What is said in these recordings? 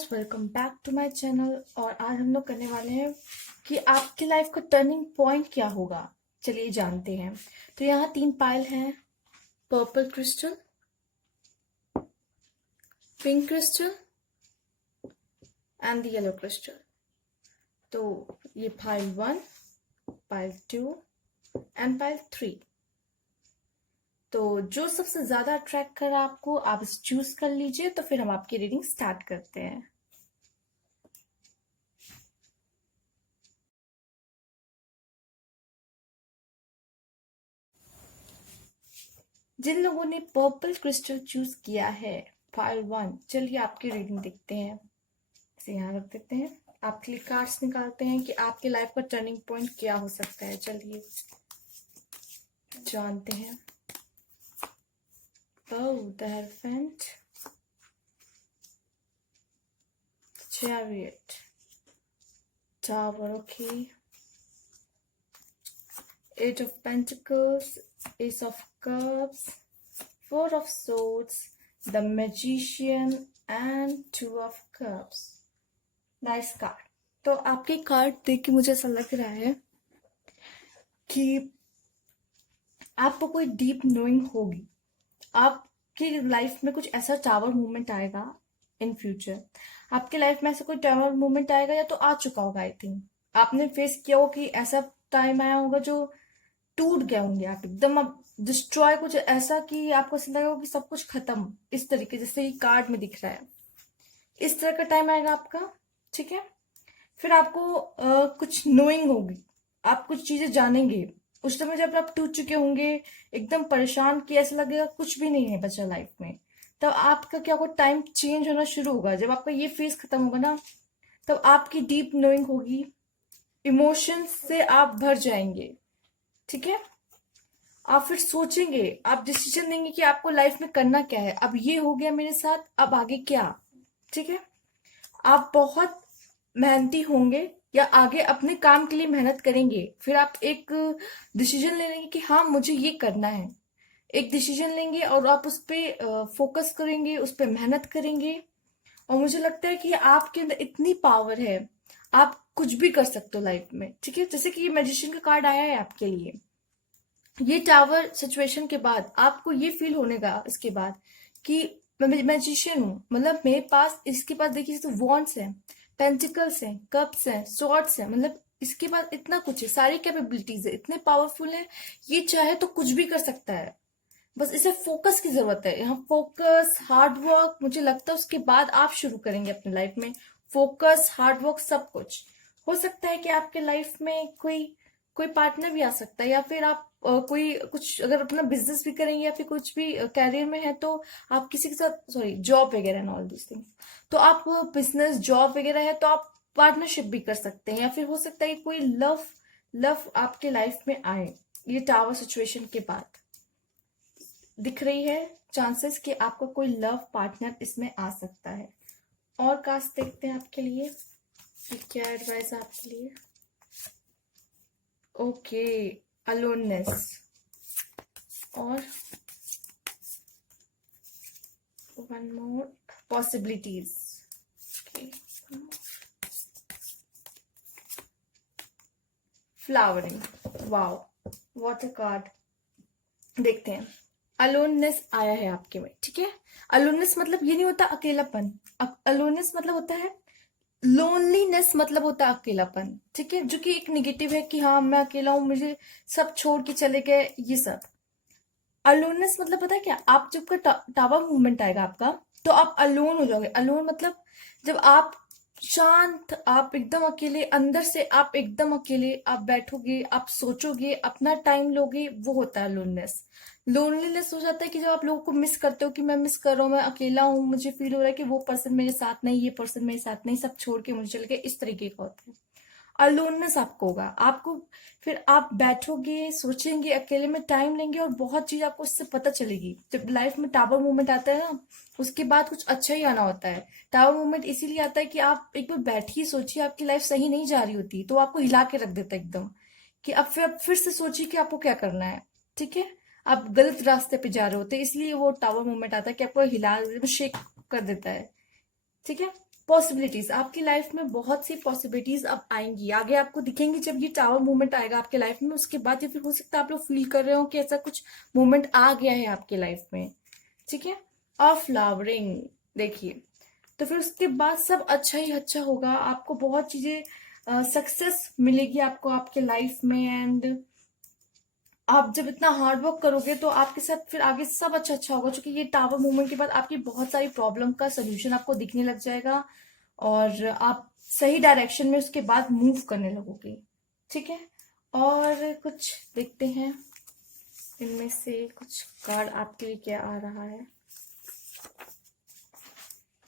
Guys, welcome back to my channel. और आज हम लोग करने वाले हैं कि आपकी लाइफ का टर्निंग पॉइंट क्या होगा। चलिए जानते हैं। तो यहाँ 3 पायल हैं: purple crystal, pink crystal and the yellow crystal. तो ये पायल 1, पायल 2 एंड पायल 3। तो जो सबसे ज्यादा अट्रैक्ट करे आपको, आप इसे चूज कर लीजिए। तो फिर हम आपकी रीडिंग स्टार्ट करते हैं। जिन लोगों ने पर्पल क्रिस्टल चूज किया है, फाइल 1, चलिए आपकी रीडिंग देखते हैं। इसे यहाँ रख देते हैं। आपके लिए कार्ड्स निकालते हैं कि आपकी लाइफ का टर्निंग पॉइंट क्या हो सकता है। चलिए जानते हैं। The hierophant, chariot, tower, okay, eight of pentacles, ace of cups, four of swords, the magician and 2 of cups. Nice card. तो आपके कार्ड देख के मुझे ऐसा लग रहा है कि आपको कोई डीप नोइंग होगी। आपकी लाइफ में कुछ ऐसा टावर मूवमेंट आएगा इन फ्यूचर। आपके लाइफ में ऐसा कोई टावर मूवमेंट आएगा, या तो आ चुका होगा। आई थिंक आपने फेस किया हो कि ऐसा टाइम आया होगा जो टूट गया होंगे आप एकदम, अब डिस्ट्रॉय, कुछ ऐसा कि आपको ऐसा लगा कि सब कुछ खत्म। इस तरीके जैसे ही कार्ड में दिख रहा है, इस तरह का टाइम आएगा आपका। ठीक है। फिर आपको कुछ नोइंग होगी, आप कुछ चीजें जानेंगे। उस समय जब आप टूट चुके होंगे, एकदम परेशान, कि ऐसा लगेगा कुछ भी नहीं है बचा लाइफ में, तब आपका क्या होगा, टाइम चेंज होना शुरू होगा। जब आपका ये फेज खत्म होगा ना, तब आपकी डीप नोइंग होगी, इमोशंस से आप भर जाएंगे। ठीक है। आप फिर सोचेंगे, आप डिसीजन लेंगे कि आपको लाइफ में करना क्या है। अब ये हो गया मेरे साथ, अब आगे क्या। ठीक है। आप बहुत मेहनती होंगे, या आगे अपने काम के लिए मेहनत करेंगे। फिर आप एक डिसीजन ले लेंगे कि हाँ मुझे ये करना है। एक डिसीजन लेंगे और आप उस पर फोकस करेंगे, उस पर मेहनत करेंगे। और मुझे लगता है कि आपके अंदर इतनी पावर है, आप कुछ भी कर सकते हो लाइफ में। ठीक है। जैसे कि ये मैजिशियन का कार्ड आया है आपके लिए। ये टावर सिचुएशन के बाद आपको ये फील होने का इसके बाद कि मैं मैजिशियन हूँ, मतलब मेरे पास, इसके पास देखिए तो वॉन्ड्स है, पेंटिकल्स है, कप्स है, स्वॉर्ड्स है, मतलब इसके पास इतना कुछ है, सारी कैपेबिलिटीज है, इतने पावरफुल है। ये चाहे तो कुछ भी कर सकता है। बस इसे फोकस की जरूरत है। यहाँ फोकस, हार्ड वर्क, मुझे लगता है उसके बाद आप शुरू करेंगे अपनी लाइफ में। फोकस, हार्ड वर्क, सब कुछ हो सकता है। कि आपके लाइफ में कोई कोई पार्टनर भी आ सकता है, या फिर आप कोई कुछ अगर अपना बिजनेस भी करेंगे, या फिर कुछ भी कैरियर में है, तो आप किसी के साथ, सॉरी, जॉब वगैरह एंड ऑल दिस थिंग्स, तो आप बिजनेस, जॉब वगैरह है तो आप पार्टनरशिप भी कर सकते हैं। या फिर हो सकता है कि कोई लव लव आपके लाइफ में आए। ये टावर सिचुएशन के बाद दिख रही है चांसेस कि आपको कोई लव पार्टनर इसमें आ सकता है। और कास्ट देखते हैं आपके लिए कि क्या एडवाइस है आपके लिए। ओके, अलोननेस, और one more, possibilities. Okay, flowering. Wow, what a card. देखते हैं। अलोननेस आया है आपके में। ठीक है। अलोननेस मतलब ये नहीं होता अकेलापन। अलोननेस मतलब होता है लोनलीनेस, मतलब होता है अकेलापन। ठीक है। जो कि एक निगेटिव है कि हाँ मैं अकेला हूं, मुझे सब छोड़ के चले गए, ये सब। अलोननेस मतलब पता है क्या, आप जब का टावर मूवमेंट आएगा आपका, तो आप अलोन हो जाओगे। अलोन मतलब जब आप शांत, आप एकदम अकेले, अंदर से आप एकदम अकेले, आप बैठोगे, आप सोचोगे, अपना टाइम लोगे, वो होता है लोननेस। लोनलीनेस हो जाता है कि जब आप लोगों को मिस करते हो, कि मैं मिस कर रहा हूँ, मैं अकेला हूँ, मुझे फील हो रहा है कि वो पर्सन मेरे साथ नहीं, ये पर्सन मेरे साथ नहीं, सब छोड़ के मुझे चले गए, इस तरीके का होता है। अलोननेस आपको होगा। आपको फिर आप बैठोगे, सोचेंगे, अकेले में टाइम लेंगे, और बहुत चीज आपको उससे पता चलेगी। जब लाइफ में टावर मूवमेंट आता है ना, उसके बाद कुछ अच्छा ही आना होता है। टावर मूवमेंट इसीलिए आता है कि आप एक बार बैठिए, सोचिए, आपकी लाइफ सही नहीं जा रही होती, तो आपको हिला के रख देता है एकदम, कि अब फिर से सोचिए कि आपको क्या करना है। ठीक है। आप गलत रास्ते पे जा रहे होते, इसलिए वो टावर मूवमेंट आता है कि आपको हिला, शेक कर देता है। ठीक है। पॉसिबिलिटीज, आपकी लाइफ में बहुत सी पॉसिबिलिटीज अब आएंगी, आगे आपको दिखेंगी जब ये टावर मूवमेंट आएगा आपके लाइफ में। उसके बाद या फिर हो सकता है आप लोग फील कर रहे हो कि ऐसा कुछ मूवमेंट आ गया है आपके लाइफ में, ठीक है। और फ्लावरिंग देखिए, तो फिर उसके बाद सब अच्छा ही अच्छा होगा, आपको बहुत चीजें सक्सेस मिलेगी आपको आपके लाइफ में। एंड आप जब इतना हार्ड वर्क करोगे तो आपके साथ फिर आगे सब अच्छा अच्छा होगा, क्योंकि ये टावर मूवमेंट के बाद आपकी बहुत सारी प्रॉब्लम का सोल्यूशन आपको दिखने लग जाएगा और आप सही डायरेक्शन में उसके बाद मूव करने लगोगे, ठीक है। और कुछ देखते हैं इनमें से कुछ कार्ड आपके लिए क्या आ रहा है।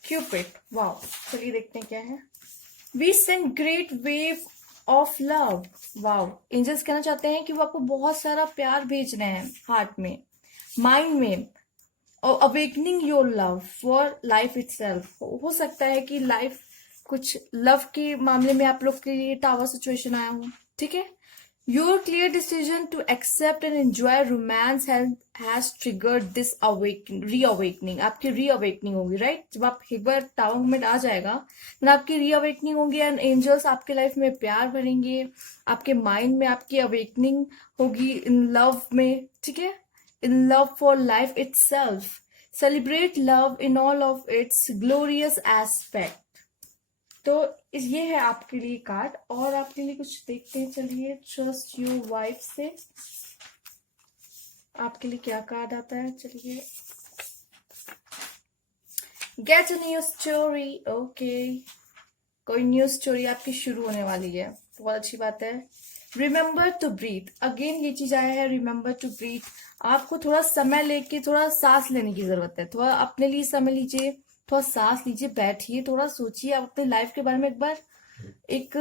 क्यूपिड, वाओ, चलिए देखते हैं क्या है। We send great wave of love, wow, angels कहना चाहते हैं कि वो आपको बहुत सारा प्यार भेज रहे हैं हार्ट में, माइंड में, और awakening your love for life itself. हो सकता है कि लाइफ कुछ लव के मामले में आप लोग के लिए टावर सिचुएशन आया हो, ठीक है। Your clear decision to accept and enjoy romance has triggered this reawakening. आपकी रीअवेकनिंग होगी, राइट। जब आप एक बार टावर मूवमेंट आ जाएगा तो आपकी रीअवेकनिंग होगी एंड एंजल्स आपके लाइफ में प्यार भरेंगे, आपके माइंड में आपकी अवेकनिंग होगी इन लव में, ठीक है, in love for life itself. Celebrate love in all of its glorious aspect. तो ये है आपके लिए कार्ड। और आपके लिए कुछ देखते हैं, चलिए ट्रस्ट योर वाइफ से आपके लिए क्या कार्ड आता है। चलिए, get a new story, okay, कोई न्यू स्टोरी आपकी शुरू होने वाली है, बहुत अच्छी बात है। रिमेंबर टू ब्रीथ, अगेन ये चीज आया है, रिमेंबर टू ब्रीथ। आपको थोड़ा समय लेके थोड़ा सांस लेने की जरूरत है, थोड़ा अपने लिए समय लीजिए, थोड़ा सांस लीजिए, बैठिए, थोड़ा सोचिए आप अपने लाइफ के बारे में। एक बार एक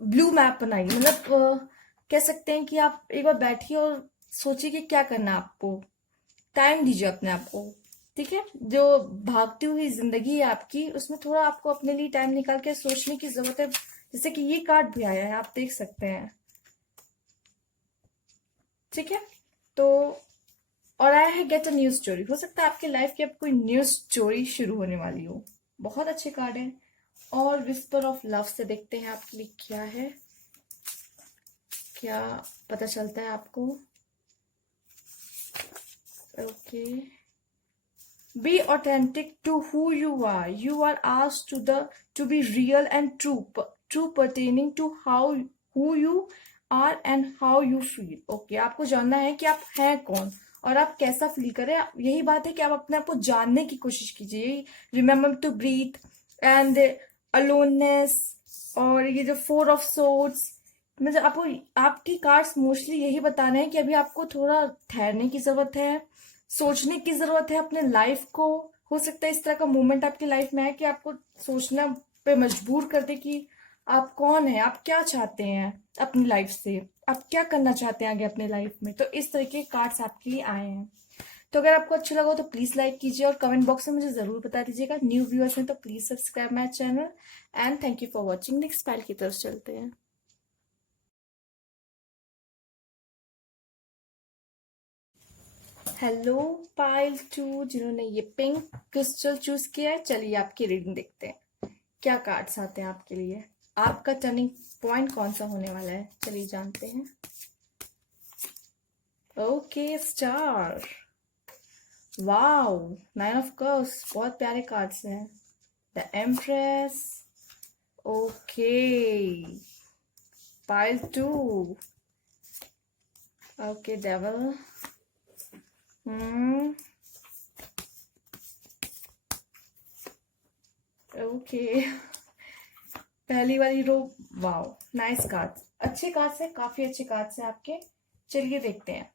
ब्लू मैप बनाइए, मतलब कह सकते हैं कि आप एक बार बैठिए और सोचिए कि क्या करना है आपको, टाइम दीजिए अपने आप को, ठीक है। जो भागती हुई जिंदगी है आपकी, उसमें थोड़ा आपको अपने लिए टाइम निकाल के सोचने की जरूरत है। जैसे कि ये कार्ड भी आया है, आप देख सकते हैं, ठीक है। तो और आया है गेट अ न्यू स्टोरी, हो सकता है आपकी लाइफ की अब कोई न्यू स्टोरी शुरू होने वाली हो, बहुत अच्छे कार्ड है। और विस्पर ऑफ लव से देखते हैं आपके लिए क्या है, क्या पता चलता है आपको। Okay, be authentic to who you are. You are asked to be real and true pertaining to who you are and how you feel. Okay, आपको जानना है कि आप हैं कौन और आप कैसा फील करें। यही बात है कि आप अपने आप को जानने की कोशिश कीजिए। Remember to breathe and aloneness, और ये जो 4 ऑफ सोर्ड्स, मतलब आपको आपकी कार्ड्स मोस्टली यही बता रहे हैं कि अभी आपको थोड़ा ठहरने की जरूरत है, सोचने की जरूरत है अपने लाइफ को। हो सकता है इस तरह का मोमेंट आपकी लाइफ में है कि आपको सोचना पे मजबूर कर दे कि आप कौन है, आप क्या चाहते हैं अपनी लाइफ से, आप क्या करना चाहते हैं आगे अपने लाइफ में। तो इस तरह के कार्ड्स आपके लिए आए हैं। तो अगर आपको अच्छा लगा तो प्लीज लाइक कीजिए और कमेंट बॉक्स में मुझे जरूर बता दीजिएगा। न्यू व्यूअर्स हैं तो please subscribe my channel and thank you for watching. Next file की तरफ चलते हैं। हेलो पाइल 2, जिन्होंने ये पिंक क्रिस्टल चूज किया है, चलिए आपकी रीडिंग देखते हैं क्या कार्ड्स आते हैं आपके लिए, आपका टर्निंग पॉइंट कौन सा होने वाला है, चलिए जानते हैं। Okay, star, wow, 9 of cups, बहुत प्यारे कार्ड्स हैं। The empress, okay, pile 2, okay, devil, okay, पहली वाली रो, वाओ, नाइस कार्ड्स, अच्छे कार्ड्स हैं, काफी अच्छे कार्ड्स हैं आपके। चलिए देखते हैं।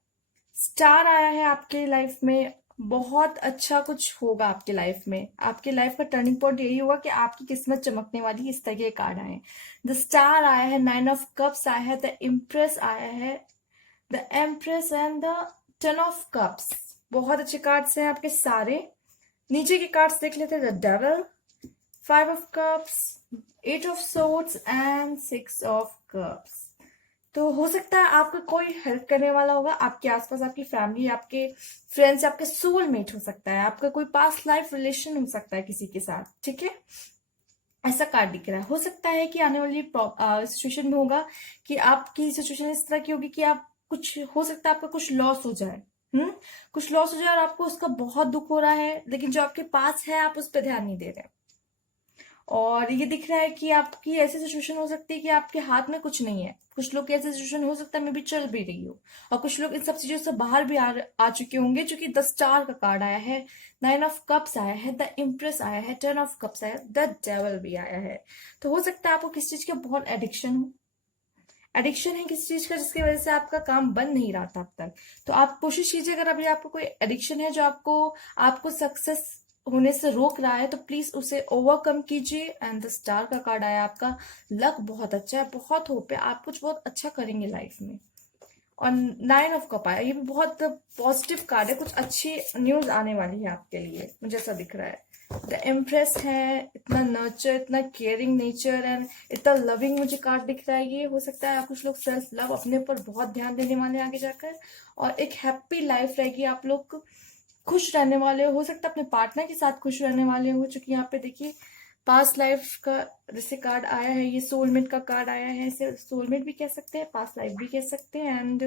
स्टार आया है आपके लाइफ में, बहुत अच्छा कुछ होगा आपके लाइफ में, आपके लाइफ का टर्निंग पॉइंट यही होगा कि आपकी किस्मत चमकने वाली है। इस तरह के कार्ड आए हैं। द स्टार आया है, 9 ऑफ कप्स आया है, द इम्प्रेस आया है, the empress and the 10 of cups, बहुत अच्छे कार्ड्स हैं आपके सारे। नीचे के कार्ड्स देख लेते हैं। The devil, 5 of cups, 8 of swords and 6 of cups. तो हो सकता है आपको कोई हेल्प करने वाला होगा आपके आसपास, आपकी फैमिली, आपके फ्रेंड्स, आपके सोलमेट हो सकता है, आपका कोई पास्ट लाइफ रिलेशन हो सकता है किसी के साथ, ठीक है। ऐसा कार्ड दिख रहा है। हो सकता है कि आने वाली सिचुएशन में होगा कि आपकी सिचुएशन इस तरह की होगी कि आप कुछ, हो सकता है आपका कुछ लॉस हो जाए। कुछ लॉस हो जाए और आपको उसका बहुत दुख हो रहा है, लेकिन जो आपके पास है आप उस पर ध्यान नहीं दे रहे। और ये दिख रहा है कि आपकी ऐसी सिचुएशन हो सकती है कि आपके हाथ में कुछ नहीं है। कुछ लोग की ऐसी सिचुएशन हो सकता है मैं भी चल भी रही हूँ, और कुछ लोग इन सब चीजों से बाहर भी आ चुके होंगे। जो कि 10 स्टार का कार्ड आया है, 9 ऑफ कप्स आया है, द इम्प्रेस आया है, 10 ऑफ कप्स आया है, द डेविल भी आया है। तो हो सकता है आपको किसी चीज का बहुत एडिक्शन हो, एडिक्शन है किसी चीज का जिसकी वजह से आपका काम बन नहीं रहा था अब तक। तो आप कोशिश कीजिए, अगर अभी आपको कोई एडिक्शन है जो आपको आपको सक्सेस होने से रोक रहा है, तो प्लीज उसे ओवरकम कीजिए। एंड द स्टार का कार्ड आया आपका। लक बहुत अच्छा है, बहुत होप है, आप कुछ बहुत अच्छा करेंगे लाइफ में। और 9 ऑफ कप आया, ये भी बहुत पॉजिटिव कार्ड है, कुछ अच्छी न्यूज आने वाली है आपके लिए, मुझे ऐसा दिख रहा है। द इम्प्रेस है, इतना नर्चर, इतना केयरिंग नेचर एंड इतना लविंग मुझे कार्ड दिख रहा है। ये हो सकता है आप कुछ लोग सेल्फ लव, अपने ऊपर बहुत ध्यान देने वाले हैं आगे जाकर, और एक हैप्पी लाइफ रहेगी। आप लोग खुश रहने वाले हो सकता है अपने पार्टनर के साथ खुश रहने वाले हो। चूंकि यहाँ पे देखिए पास्ट लाइफ का जैसे कार्ड आया है, ये सोलमेट का कार्ड आया है। इसे सोलमेट भी कह सकते हैं, पास्ट लाइफ भी कह सकते हैं। एंड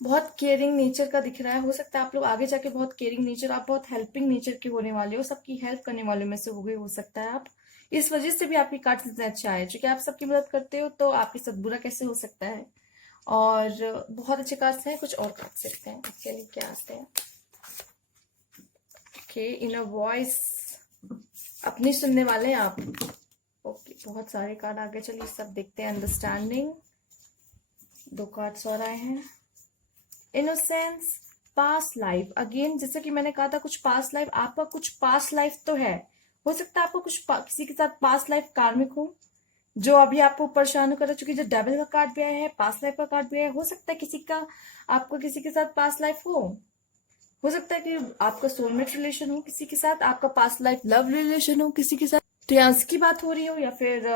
बहुत केयरिंग नेचर का दिख रहा है। हो सकता है आप लोग आगे जाके बहुत केयरिंग नेचर, आप बहुत हेल्पिंग नेचर के होने वाले हो, सबकी हेल्प करने वालों में से हो गए। हो सकता है आप इस वजह से भी आपकी कार्ड इतने अच्छे आए, क्योंकि आप सबकी मदद करते हो, तो आपके साथ बुरा कैसे हो सकता है। और बहुत अच्छे कार्ड्स हैं। कुछ और कार्ड देखते हैं चलिए क्या आते हैं। ओके, इनर वॉइस अपनी सुनने वाले हैं आप। ओके, बहुत सारे कार्ड आगे, चलिए सब देखते हैं। अंडरस्टैंडिंग, 2 कार्ड्स और आए हैं। Innocence, past life. अगेन जैसे कि मैंने कहा था, कुछ पास्ट लाइफ, आपका कुछ पास्ट लाइफ तो है। हो सकता है आपको कुछ किसी के साथ पास्ट लाइफ कार्मिक हो, जो अभी आपको परेशान कर रहा है। चूंकि जो डेविल का कार्ड भी आया है, पास्ट लाइफ का कार्ड भी आया है, हो सकता है किसी का, आपको किसी के साथ पास्ट लाइफ हो सकता है कि आपका सोलमेट रिलेशन हो किसी के साथ, आपका पास्ट लाइफ लव रिलेशन हो किसी के साथ, तो यहाँ की बात हो रही हो। या फिर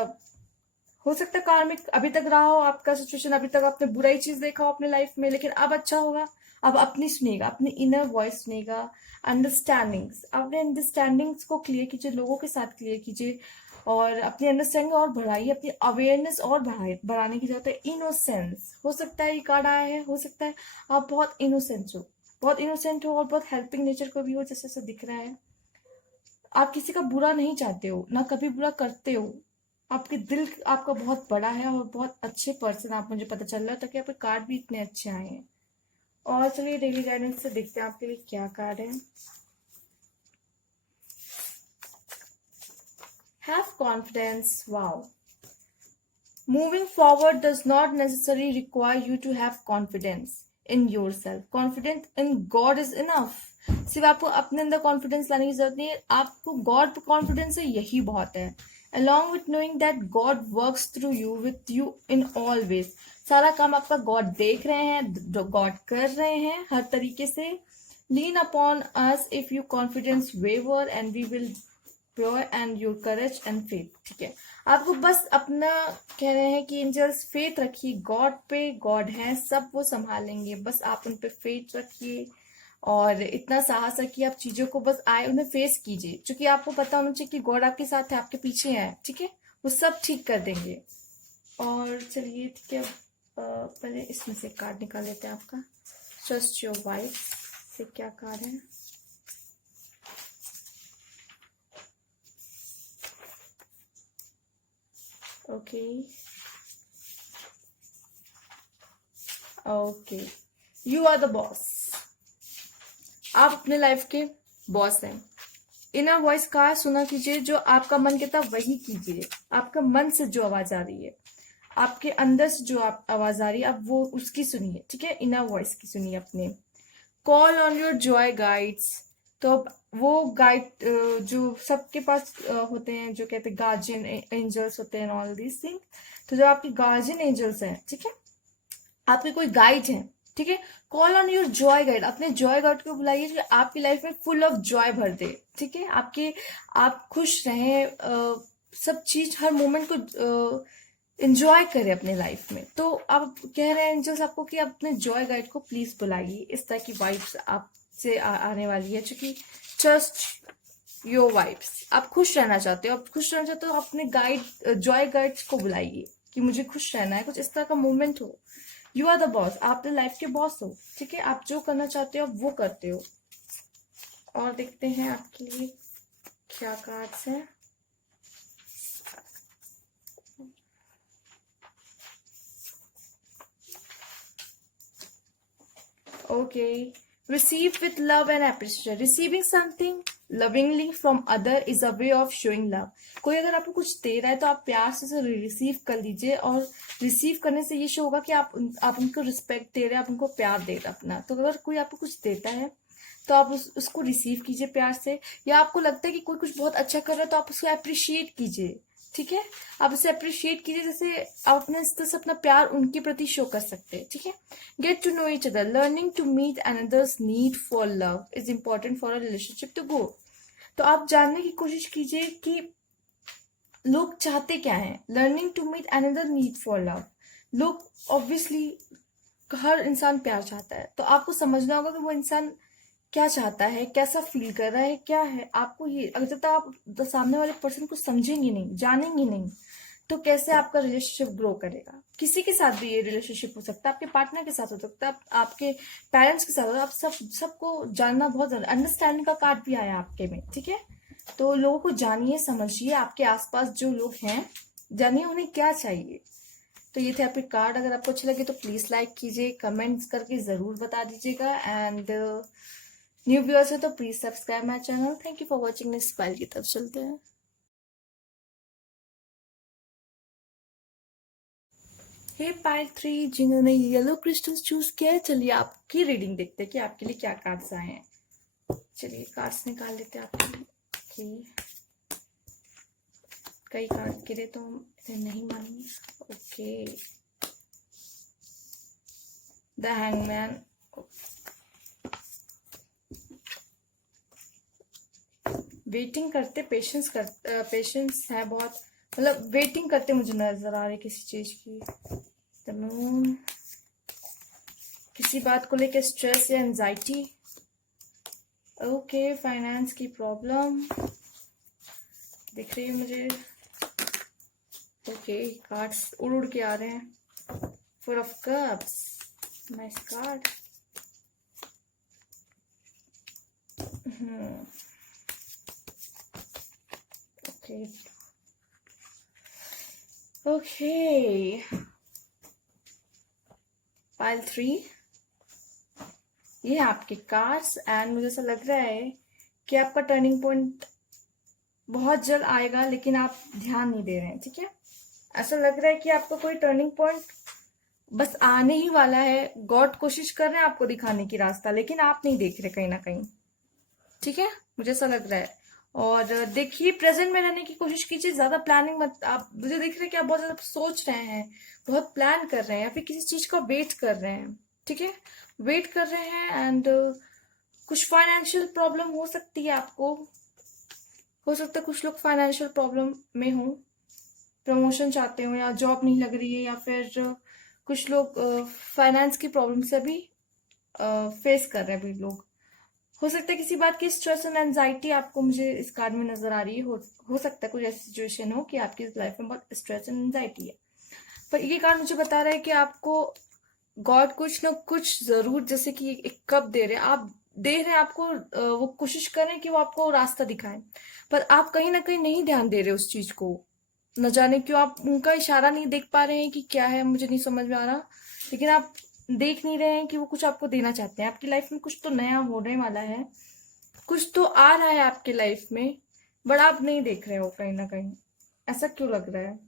हो सकता है कार्मिक अभी तक रहा हो आपका सिचुएशन, अभी तक आपने बुरा ही चीज देखा हो अपने लाइफ में, लेकिन अब अच्छा होगा। अब अपनी सुनिएगा, अपनी इनर वॉइस सुनिएगा। अंडरस्टैंडिंग्स, अपने अंडरस्टैंडिंग्स को क्लियर कीजिए, लोगों के साथ क्लियर कीजिए, और अपनी अंडरस्टैंडिंग और बढ़ाइए, अपनी अवेयरनेस और बढ़ाने की जरूरत है। इनोसेंस, हो सकता है ये कार्ड आया है, हो सकता है आप बहुत इनोसेंट हो, बहुत इनोसेंट हो, और बहुत हेल्पिंग नेचर को भी हो, जैसे जैसे दिख रहा है। आप किसी का बुरा नहीं चाहते हो, ना कभी बुरा करते हो। आपके दिल आपका बहुत बड़ा है, और बहुत अच्छे पर्सन आप, मुझे पता चल रहा है, ताकि आपके कार्ड भी इतने अच्छे आए हैं। और चलिए डेली गाइडेंस से देखते हैं आपके लिए क्या कार्ड है। Have confidence, wow. Moving forward does not necessarily require you to have confidence in yourself. Confidence in God is enough. सिर्फ आपको अपने अंदर कॉन्फिडेंस लाने की जरूरत नहीं है, आपको गॉड पर कॉन्फिडेंस है, यही बहुत है। Along with knowing that God works through you, with you in all ways. सारा काम आपका गॉड देख रहे हैं, गॉड कर रहे हैं हर तरीके से। Lean upon us if your confidence waver, and we will pure and your courage and faith. ठीक है, आपको बस अपना कह रहे हैं कि एंजल्स फेथ रखिए गॉड पे, गॉड है, सब वो संभालेंगे, बस आप उन पे फेथ रखिए, और इतना साहस रखिए, आप चीजों को बस आए उन्हें फेस कीजिए, क्योंकि आपको पता होना चाहिए कि गॉड आपके साथ है, आपके पीछे है। ठीक है, वो सब ठीक कर देंगे। और चलिए ठीक है, पहले इसमें से कार्ड निकाल लेते हैं आपका। ट्रस्ट योर वाइफ से क्या कार्ड है। Okay okay, you are the boss. आप अपने लाइफ के बॉस हैं। इनर वॉइस का सुना कीजिए, जो आपका मन कहता है वही कीजिए। आपका मन से जो आवाज आ रही है, आपके अंदर से जो आवाज आ रही है, आप वो उसकी सुनिए। ठीक है, इनर वॉइस की सुनिए अपने। Call on your Joy guides. तो अब वो गाइड जो सबके पास होते हैं, जो कहते हैं गार्जियन एंजल्स होते हैं, ऑल दीज थिंग। तो जो आपके गार्जियन एंजल्स हैं, ठीक है, आपके कोई गाइड हैं, ठीक है, call on your Joy guide. अपने जॉय गाइड को बुलाइए, जो आपकी लाइफ में फुल ऑफ जॉय भर दे। ठीक है, आप खुश रहें, सब चीज हर मोमेंट को एंजॉय करें अपने लाइफ में। तो आप कह रहे हैं एंजल्स आपको कि आप अपने जॉय गाइड को प्लीज बुलाइए। इस तरह की वाइब्स आपसे आने वाली है, क्योंकि ट्रस्ट योर वाइब्स। आप खुश रहना चाहते हो, आप खुश रहना चाहते हो, अपने गाइड जॉय गाइड्स को बुलाइए कि मुझे खुश रहना है, कुछ इस तरह का मूवमेंट हो। यू आर द बॉस, आप अपने लाइफ के बॉस हो, ठीक है। आप जो करना चाहते हो आप वो करते हो। और देखते हैं आपके लिए क्या कार्ड्स हैं। Okay. Receive with love and appreciation. Receiving something lovingly from other is a way of showing love. कोई अगर आपको कुछ दे रहा है तो आप प्यार से उसे रिसीव कर लीजिए, और रिसीव करने से ये शो होगा कि आप उनको रिस्पेक्ट दे रहे हैं, आप उनको प्यार दे रहे हैं अपना। तो अगर कोई आपको कुछ देता है तो आप उसको रिसीव कीजिए प्यार से, या आपको लगता है कि कोई कुछ बहुत अच्छा कर रहा है तो आप उसको अप्रिशिएट कीजिए, ठीक है। आप उसे अप्रिशिएट कीजिए, जैसे आप अपने स्तर से अपना प्यार उनके प्रति शो कर सकते हैं, ठीक है। Get to know each other, learning to meet another's need for love is important for a relationship to go. तो आप जानने की कोशिश कीजिए कि लोग चाहते क्या हैं। Learning to meet another need for love, लोग ऑब्वियसली हर इंसान प्यार चाहता है, तो आपको समझना होगा कि वो इंसान क्या चाहता है, कैसा फील कर रहा है, क्या है। आपको ये, अगर जब तक आप सामने वाले पर्सन को समझेंगे नहीं, जानेंगे नहीं, तो कैसे आपका रिलेशनशिप ग्रो करेगा। किसी के साथ भी ये रिलेशनशिप हो सकता है, आपके पार्टनर के साथ हो सकता है, आपके पेरेंट्स के साथ हो, आप सबको जानना बहुत जरूरी। अंडरस्टैंडिंग का कार्ड भी आया आपके में, ठीक है। तो लोगों को जानिए, समझिए, आपके आसपास जो लोग हैं जानिए उन्हें क्या चाहिए। तो ये थे आपके कार्ड। अगर आपको अच्छे लगे तो प्लीज लाइक कीजिए, कमेंट्स करके जरूर बता दीजिएगा, एंड न्यू व्यूअर्स है तो please subscribe my channel. Thank you for watching. Next file की तरफ चलते हैं। हे पाइल 3 जिन्होंने येलो क्रिस्टल्स चूज किया है, चलिए आपकी रीडिंग देखते हैं कि आपके लिए क्या कार्ड्स आए हैं। चलिए कार्ड्स निकाल लेते हैं आपके लिए। कई कार्ड गिरे तो हम इसे नहीं मानेंगे। Okay, the hangman. वेटिंग करते, पेशेंस है बहुत, मतलब वेटिंग करते मुझे नजर आ रही किसी चीज की। द मून, किसी बात को लेकर स्ट्रेस या एंजाइटी। ओके, फाइनेंस की प्रॉब्लम दिख रही है मुझे। ओके, कार्ड्स उड़ उड़ के आ रहे हैं। 4 of cups, nice card. Okay okay, pile 3, ये है आपके कार्ड्स। एंड मुझे ऐसा लग रहा है कि आपका टर्निंग पॉइंट बहुत जल्द आएगा, लेकिन आप ध्यान नहीं दे रहे हैं, ठीक है। ऐसा लग रहा है कि आपका कोई टर्निंग पॉइंट बस आने ही वाला है। गॉड कोशिश कर रहे हैं आपको दिखाने की रास्ता, लेकिन आप नहीं देख रहे कहीं ना कहीं, ठीक है। मुझे ऐसा लग रहा है। और देखिए, प्रेजेंट में रहने की कोशिश कीजिए, ज्यादा प्लानिंग मत। आप, मुझे दिख रहा है कि आप बहुत ज्यादा सोच रहे हैं, बहुत प्लान कर रहे हैं, या फिर किसी चीज का वेट कर रहे हैं, ठीक है। वेट कर रहे हैं, एंड कुछ फाइनेंशियल प्रॉब्लम हो सकती है आपको। हो सकता है कुछ लोग फाइनेंशियल प्रॉब्लम में हो, प्रमोशन चाहते हो, या जॉब नहीं लग रही है, या फिर कुछ लोग फाइनेंस की प्रॉब्लम से भी फेस कर रहे हैं अभी लोग। हो सकता है किसी बात की स्ट्रेस एंड एंजाइटी आपको, मुझे इस कार्ड में नजर आ रही है। हो सकता है कुछ ऐसी सिचुएशन हो कि आपकी लाइफ में बहुत स्ट्रेस एंड एंजाइटी है, पर ये कार्ड मुझे बता रहा है कि आपको गॉड कुछ ना कुछ जरूर, जैसे कि एक कप दे रहे हैं, आप दे रहे हैं आपको, वो कोशिश कर रहे हैं कि वो आपको रास्ता दिखाएं, पर आप कहीं ना कहीं नहीं ध्यान दे रहे उस चीज को। न जाने क्यों आप उनका इशारा नहीं देख पा रहे हैं कि क्या है, मुझे नहीं समझ में आ रहा। लेकिन आप देख नहीं रहे हैं कि वो कुछ आपको देना चाहते हैं। आपकी लाइफ में कुछ तो नया होने वाला है, कुछ तो आ रहा है आपके लाइफ में, बट आप नहीं देख रहे हो कहीं ना कहीं। ऐसा क्यों लग रहा है?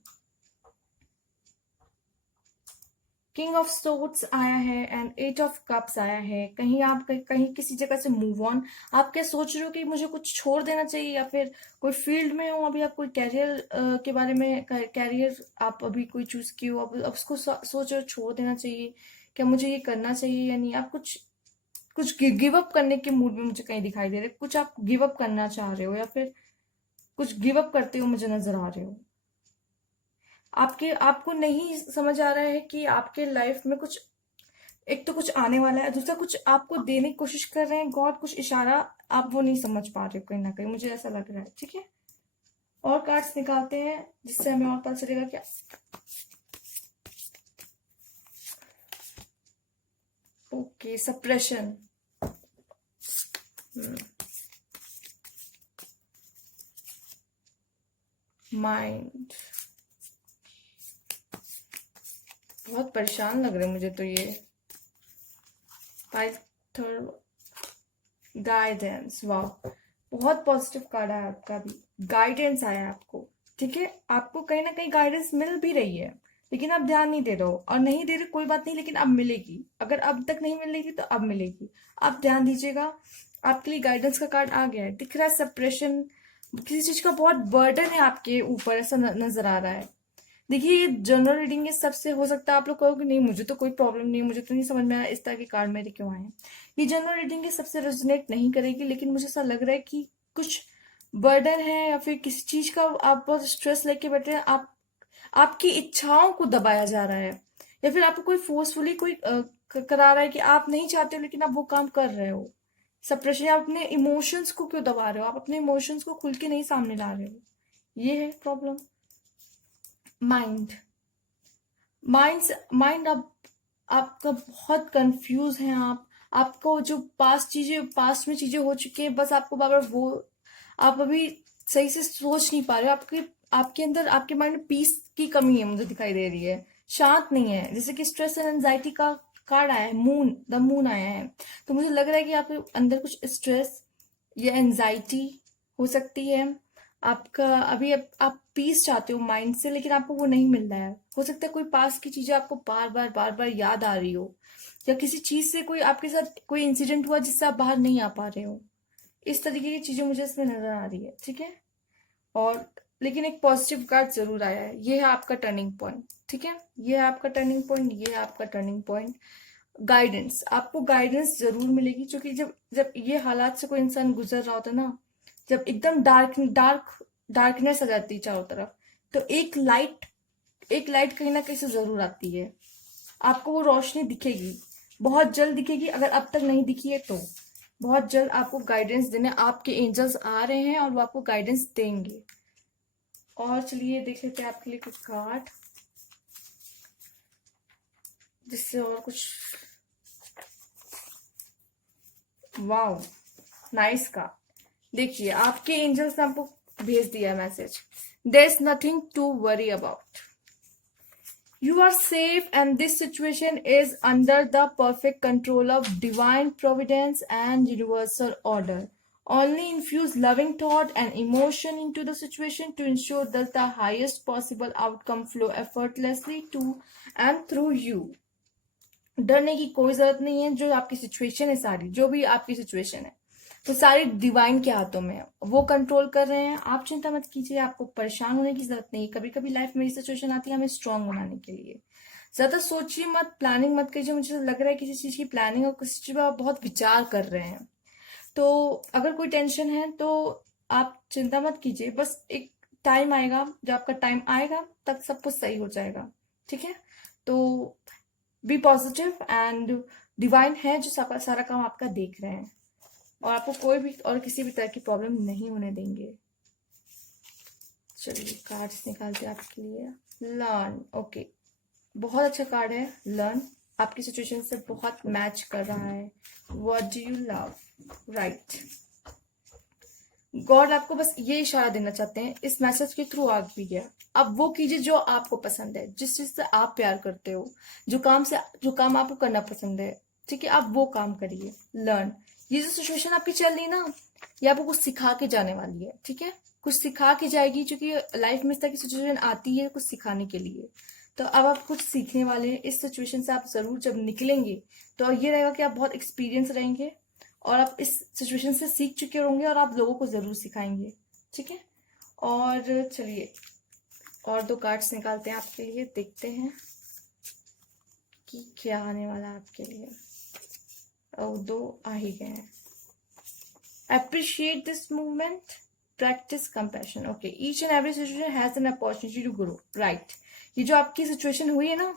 किंग ऑफ सोर्ड्स आया है, एंड 8 ऑफ कप्स आया है। कहीं आप कहीं किसी जगह से मूव ऑन, आप क्या सोच रहे हो कि मुझे कुछ छोड़ देना चाहिए, या फिर कोई फील्ड में हो अभी, आप कोई कैरियर के बारे में, कैरियर आप अभी कोई चूज की हो, अब उसको सोच रहे हो छोड़ देना चाहिए, क्या मुझे ये करना चाहिए या नहीं। आप कुछ कुछ गिव अप करने के मूड में मुझे कहीं दिखाई दे रहे, कुछ आप गिव अप करना चाह रहे हो, या फिर कुछ गिव अप करते हो मुझे नजर आ रहे हो। आपको नहीं समझ आ रहा है कि आपके लाइफ में कुछ एक तो कुछ आने वाला है, दूसरा कुछ आपको देने की कोशिश कर रहे हैं गॉड, कुछ इशारा आप वो नहीं समझ पा रहे हो कहीं ना कहीं, मुझे ऐसा लग रहा है। ठीक है, और कार्ड्स निकालते हैं जिससे हमें और पता चलेगा क्या। Okay, suppression. माइंड। बहुत परेशान लग रहे हैं मुझे तो ये। Third, guidance. वाह, बहुत पॉजिटिव कार्ड है आपका भी, गाइडेंस आया आपको। ठीक है, आपको कहीं ना कहीं गाइडेंस मिल भी रही है, लेकिन आप ध्यान नहीं दे रहे हो, और नहीं दे रहे कोई बात नहीं, लेकिन अब मिलेगी। अगर अब तक नहीं मिल रही थी तो अब मिलेगी, आप ध्यान दीजिएगा। आपके लिए गाइडेंस का कार्ड आ गया है, दिख रहा है सप्रेशन, किसी चीज का बहुत बर्डन है आपके ऊपर, ऐसा नजर आ रहा है। देखिए, ये जनरल रीडिंग है, सबसे हो सकता है आप लोग कहोगे नहीं मुझे तो कोई प्रॉब्लम नहीं है, मुझे तो नहीं समझ में आया इस तरह के कार्ड मेरे क्यों आए हैं। ये जनरल रीडिंग है, सबसे रेजोनेट नहीं करेगी, लेकिन मुझे ऐसा लग रहा है कि कुछ बर्डन है, या फिर किसी चीज का आप बहुत स्ट्रेस लेके बैठे हैं, आपकी इच्छाओं को दबाया जा रहा है, या फिर आपको कोई फोर्सफुली कोई करा रहा है कि आप नहीं चाहते हो लेकिन आप वो काम कर रहे हो। सप्रेशन, आप अपने इमोशंस को क्यों दबा रहे हो, आप अपने इमोशंस को खुल के नहीं सामने ला रहे हो, ये है प्रॉब्लम। माइंड। माइंड अब आपका बहुत कंफ्यूज है आप। आपको जो पास्ट में चीजें हो चुकी हैं, बस आपको बार बार वो, आप अभी सही से सोच नहीं पा रहे हो। आपके आपके अंदर, आपके माइंड में पीस की कमी है, मुझे दिखाई दे रही है, शांत नहीं है। जैसे कि स्ट्रेस एंड एंजाइटी का कार्ड आया है, द मून आया है, तो मुझे लग रहा है कि आपके अंदर कुछ स्ट्रेस या एंजाइटी हो सकती है। आपका अभी आप पीस चाहते हो माइंड से, लेकिन आपको वो नहीं मिल रहा है। हो सकता है कोई पास की चीजें आपको बार बार याद आ रही हो, या किसी चीज से कोई आपके साथ कोई इंसिडेंट हुआ जिससे आप बाहर नहीं आ पा रहे हो। इस तरीके की चीजें मुझे इसमें नजर आ रही है। ठीक है, और लेकिन एक पॉजिटिव कार्ड जरूर आया है, ये है आपका टर्निंग पॉइंट। ठीक है, ये है आपका टर्निंग पॉइंट, ये है आपका टर्निंग पॉइंट। गाइडेंस, आपको गाइडेंस जरूर मिलेगी, क्योंकि जब जब ये हालात से कोई इंसान गुजर रहा होता है ना, जब एकदम डार्कनेस आ जाती है चारों तरफ, तो एक लाइट कहीं ना कहीं से जरूर आती है। आपको वो रोशनी दिखेगी, बहुत जल्द दिखेगी, अगर अब तक नहीं दिखी है तो बहुत जल्द आपको गाइडेंस देने आपके एंजल्स आ रहे हैं, और वो आपको गाइडेंस देंगे। और चलिए देख लेते हैं आपके लिए कुछ कार्ड, जिससे और कुछ। वाओ, नाइस का। देखिए, आपके एंजल्स ने आपको भेज दिया message, there is nothing to worry about, you are safe, and this situation is under the perfect control of divine providence and universal order. Only infuse loving thought and emotion into the situation to ensure that the highest possible outcome flow effortlessly to and through you. डरने की कोई जरूरत नहीं है। जो आपकी situation है, सारी जो भी आपकी सिचुएशन है, तो सारी डिवाइन के हाथों में है, वो कंट्रोल कर रहे हैं। आप चिंता मत कीजिए, आपको परेशान होने की जरूरत नहीं है। कभी कभी लाइफ में ये सिचुएशन आती है हमें स्ट्रांग बनाने के लिए। ज्यादा सोचिए मत, प्लानिंग मत कीजिए। मुझे लग रहा है किसी चीज की प्लानिंग और किसी चीज पर आप बहुत विचार कर रहे हैं, तो अगर कोई टेंशन है तो आप चिंता मत कीजिए। बस एक टाइम आएगा, जब आपका टाइम आएगा तब सब कुछ सही हो जाएगा। ठीक है, तो बी पॉजिटिव, एंड डिवाइन है जो सारा काम आपका देख रहे हैं, और आपको कोई भी और किसी भी तरह की प्रॉब्लम नहीं होने देंगे। चलिए कार्ड्स निकालते हैं आपके लिए। लर्न, ओके, बहुत अच्छा कार्ड है लर्न, आपकी सिचुएशन से बहुत मैच कर रहा है। What do you love, right. God आपको बस ये इशारा देना चाहते हैं, इस मैसेज के थ्रू आ भी गया। अब वो कीजिए जो आपको पसंद है, जिस चीज से आप प्यार करते हो, जो काम आपको करना पसंद है। ठीक है, आप वो काम करिए। लर्न, ये जो सिचुएशन आपकी चल रही है ना, ये आपको कुछ सिखा के जाने वाली है। ठीक है, कुछ सिखा के जाएगी, क्योंकि लाइफ में इस तरह की सिचुएशन आती है कुछ सिखाने के लिए। तो अब आप कुछ सीखने वाले हैं इस सिचुएशन से। आप जरूर जब निकलेंगे तो ये रहेगा कि आप बहुत एक्सपीरियंस रहेंगे, और आप इस सिचुएशन से सीख चुके होंगे, और आप लोगों को जरूर सिखाएंगे। ठीक है, और चलिए और दो कार्ड्स निकालते हैं आपके लिए, देखते हैं कि क्या आने वाला है आपके लिए। और दो आ ही गए हैं। Appreciate this movement, practice compassion. Okay, each and every situation has an opportunity to grow, right. ये जो आपकी सिचुएशन हुई है ना,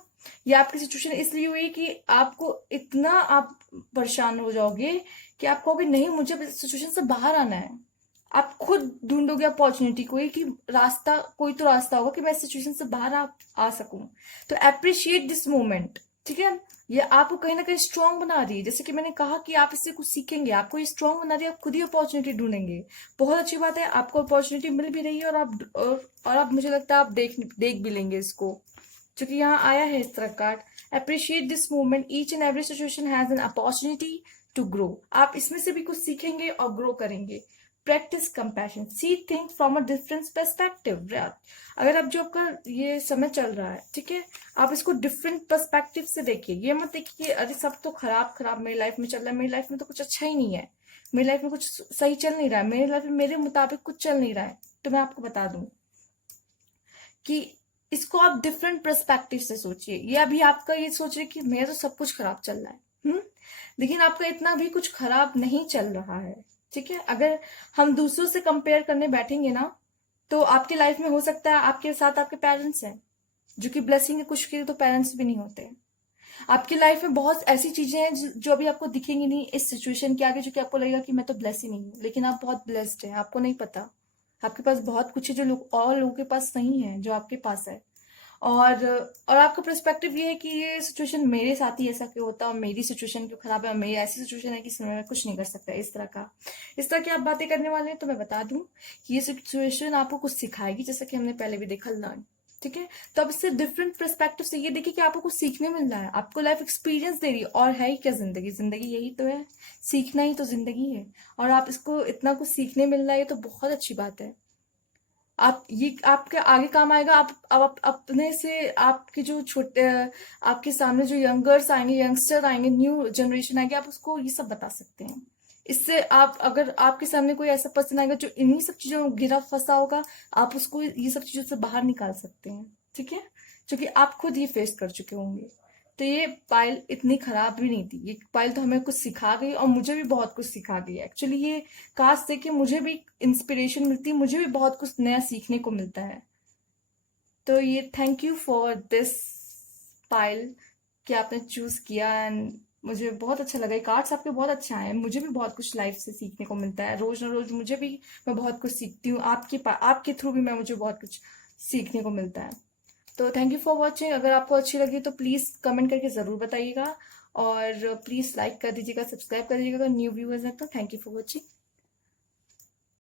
ये आपकी सिचुएशन इसलिए हुई कि आपको इतना आप परेशान हो जाओगे कि आप कहोगे नहीं, मुझे सिचुएशन से बाहर आना है। आप खुद ढूंढोगे अपॉर्चुनिटी कोई कि रास्ता, कोई तो रास्ता होगा कि मैं सिचुएशन से बाहर आ सकूं। तो अप्रिशिएट दिस मोमेंट, ठीक है। ये आपको कहीं ना कहीं स्ट्रांग बना रही है। जैसे कि मैंने कहा कि आप इससे कुछ सीखेंगे, आपको ये स्ट्रांग बना रही है, आप खुद ही अपॉर्चुनिटी ढूंढेंगे। बहुत अच्छी बात है, आपको अपॉर्चुनिटी मिल भी रही है और आप मुझे लगता है आप देख भी लेंगे इसको, क्योंकि यहाँ आया है इस तरह card. Appreciate this moment, each and every situation has an opportunity to grow. आप इसमें से भी कुछ सीखेंगे और ग्रो करेंगे। Practice compassion, see thing from a different perspective. अगर आप जो आपका ये समय चल रहा है, ठीक है, आप इसको डिफरेंट पर्सपेक्टिव से देखिए। ये मत देखिए कि अरे सब तो खराब खराब मेरी लाइफ में चल रहा है, मेरी लाइफ में तो कुछ अच्छा ही नहीं है, मेरी लाइफ में कुछ सही चल नहीं रहा है, मेरी लाइफ में मेरे मुताबिक कुछ चल नहीं रहा है। तो मैं आपको बता दूं कि इसको आप डिफरेंट पर्सपेक्टिव से सोचिए। ये अभी आपका ये सोच रहे कि मेरा तो सब कुछ खराब चल रहा है, लेकिन आपका इतना भी कुछ खराब नहीं चल रहा है, ठीक है। अगर हम दूसरों से कंपेयर करने बैठेंगे ना, तो आपकी लाइफ में हो सकता है आपके साथ आपके पेरेंट्स हैं, जो कि ब्लेसिंग है, कुछ के तो पेरेंट्स भी नहीं होते। आपकी लाइफ में बहुत ऐसी चीजें हैं जो अभी आपको दिखेंगी नहीं इस सिचुएशन के आगे, जो कि आपको लगेगा कि मैं तो ब्लेस ही नहीं हूँ, लेकिन आप बहुत ब्लेस्ड हैं, आपको नहीं पता। आपके पास बहुत कुछ है जो लोग और लोगों के पास नहीं है, जो आपके पास है। और आपका पर्सपेक्टिव ये है कि ये सिचुएशन मेरे साथ ही ऐसा क्यों होता है, और मेरी सिचुएशन क्यों खराब है, और मेरी ऐसी सिचुएशन है कि इसमें मैं कुछ नहीं कर सकता। इस तरह की आप बातें करने वाले हैं, तो मैं बता दूं कि ये सिचुएशन आपको कुछ सिखाएगी, जैसा कि हमने पहले भी देखा, लर्न, ठीक है। तो अब इससे डिफरेंट पर्सपेक्टिव से ये देखिए कि आपको कुछ सीखने मिल रहा है, आपको लाइफ एक्सपीरियंस दे रही है। और है ही क्या जिंदगी, जिंदगी यही तो है, सीखना ही तो जिंदगी है। और आप इसको इतना कुछ सीखने मिल रहा है, ये तो बहुत अच्छी बात है। आप ये आपके आगे काम आएगा। आप अपने से आपके जो छोटे, आपके सामने जो यंगर्स आएंगे, यंगस्टर आएंगे, न्यू जनरेशन आएगी, आप उसको ये सब बता सकते हैं। इससे आप, अगर आपके सामने कोई ऐसा पर्सन आएगा जो इन्हीं सब चीजों में घिरा फंसा होगा, आप उसको ये सब चीजों से बाहर निकाल सकते हैं, ठीक है, क्योंकि आप खुद ये फेस कर चुके होंगे। तो ये पायल इतनी खराब भी नहीं थी, ये पायल तो हमें कुछ सिखा गई, और मुझे भी बहुत कुछ सिखा गई। एक्चुअली ये कास्ट देख के मुझे भी इंस्पिरेशन मिलती है, मुझे भी बहुत कुछ नया सीखने को मिलता है। तो ये थैंक यू फॉर दिस पायल कि आपने चूज किया, एंड मुझे बहुत अच्छा लगा। ये कार्ड्स आपके बहुत अच्छा है, मुझे भी बहुत कुछ लाइफ से सीखने को मिलता है। रोज ना रोज मुझे भी, मैं बहुत कुछ सीखती हूँ आपके थ्रू भी, मैं मुझे बहुत कुछ सीखने को मिलता है। तो थैंक यू फॉर वॉचिंग। अगर आपको अच्छी लगी तो प्लीज़ कमेंट करके ज़रूर बताइएगा, और प्लीज़ लाइक कर दीजिएगा, सब्सक्राइब कर दीजिएगा अगर न्यू व्यूअर्स हैं तो। Thank you for watching.